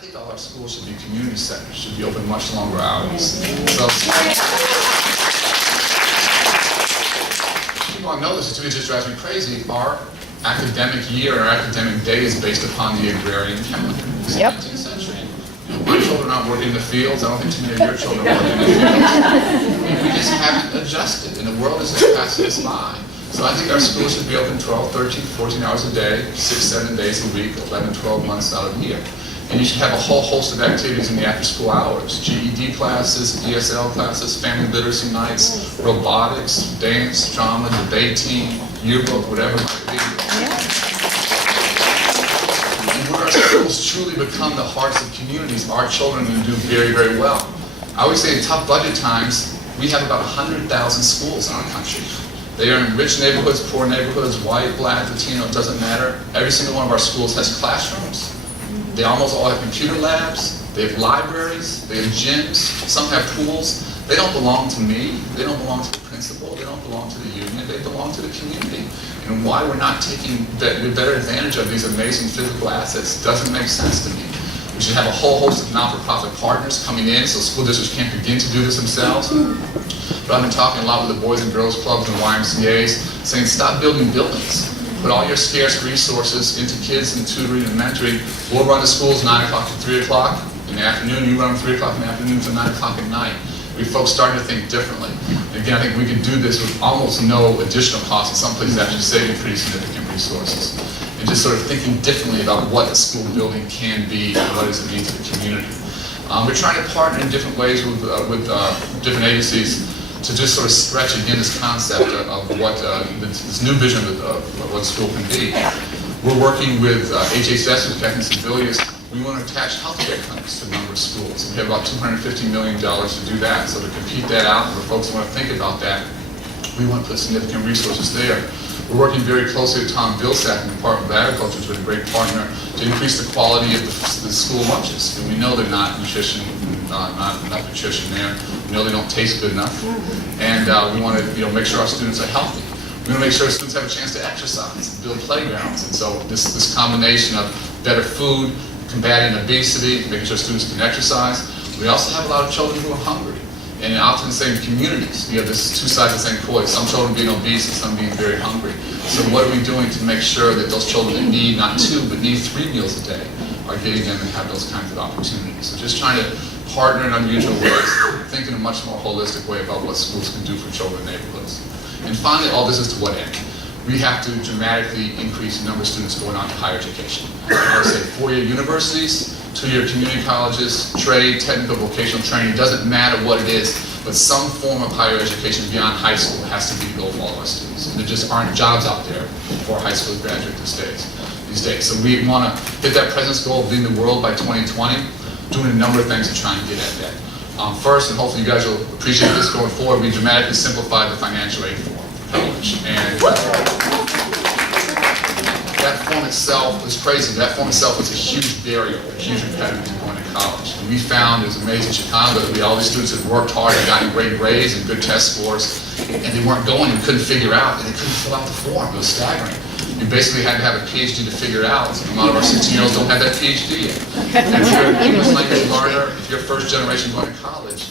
think all our schools should be community centers, should be open much longer hours. So, people don't know this, it just drives me crazy. Our academic year, our academic day is based upon the agrarian calendar. It's the 19th century. My children aren't working in the fields. I don't think too many of your children are working in the fields. We just haven't adjusted, and the world is just passing us by. So I think our schools should be open 12, 13, 14 hours a day, 6, 7 days a week, 11, 12 months out of the year. And you should have a whole host of activities in the after-school hours. GED classes, ESL classes, family literacy nights, robotics, dance, drama, debate team, yearbook, whatever it might be. And when our schools truly become the hearts of communities, our children will do very, very well. I always say in tough budget times, we have about 100,000 schools in our country. They are in rich neighborhoods, poor neighborhoods, white, black, Latino, it doesn't matter. Every single one of our schools has classrooms. They almost all have computer labs. They have libraries. They have gyms. Some have pools. They don't belong to me. They don't belong to the principal. They don't belong to the union. They belong to the community. And why we're not taking better advantage of these amazing physical assets doesn't make sense to me. We should have a whole host of not-for-profit partners coming in so school districts can't begin to do this themselves. But I've been talking a lot with the Boys and Girls Clubs and YMCAs saying stop building buildings. Put all your scarce resources into kids and tutoring and mentoring. We'll run the schools 9 o'clock to 3 o'clock in the afternoon. You run them 3 o'clock in the afternoon to 9 o'clock at night. We folks starting to think differently. And again, I think we can do this with almost no additional cost. In some places, actually saving pretty significant resources. And just sort of thinking differently about what a school building can be and what does it mean to the community. We're trying to partner in different ways with different agencies to just sort of stretch again this concept of what this new vision of what school can be. We're working with HHS, with Kathleen Sebelius. We want to attach healthcare clinics to a number of schools. We have about $250 million to do that. So to compete that out, for folks who want to think about that, we want to put significant resources there. We're working very closely with Tom Vilsack in the Department of Agriculture, who's been a great partner, to increase the quality of the school lunches. And we know they're not nutrition, not nutrition there. We know they don't taste good enough. And we want to make sure our students are healthy. We want to make sure our students have a chance to exercise, build playgrounds. And so this combination of better food, combating obesity, making sure students can exercise. We also have a lot of children who are hungry. And often the same communities, you have this two sides of the same coin, some children being obese and some being very hungry. So what are we doing to make sure that those children that need not 2, but need 3 meals a day are getting them and have those kinds of opportunities? So just trying to partner in unusual ways, think in a much more holistic way about what schools can do for children in neighborhoods. And finally, all this is to what end? We have to dramatically increase the number of students going on to higher education. I would say 4-year universities, 2-year community colleges, trade, technical, vocational training, doesn't matter what it is, but some form of higher education beyond high school has to be the goal for all of our students. And there just aren't jobs out there for a high school graduate these days. So we want to hit that president's goal of leading the world by 2020, doing a number of things to try and get at that. First, and hopefully you guys will appreciate this going forward, we dramatically simplified the financial aid form for college. And that form itself was crazy. That form itself was a huge barrier, a huge impediment to going to college. And we found, it was amazing in Chicago, that we had all these students that worked hard and gotten great grades and good test scores, and they weren't going and couldn't figure out, and they couldn't fill out the form. It was staggering. You basically had to have a PhD to figure it out. And a lot of our 16-year-olds don't have that PhD yet. And if you're an English language learner, if you're first generation going to college,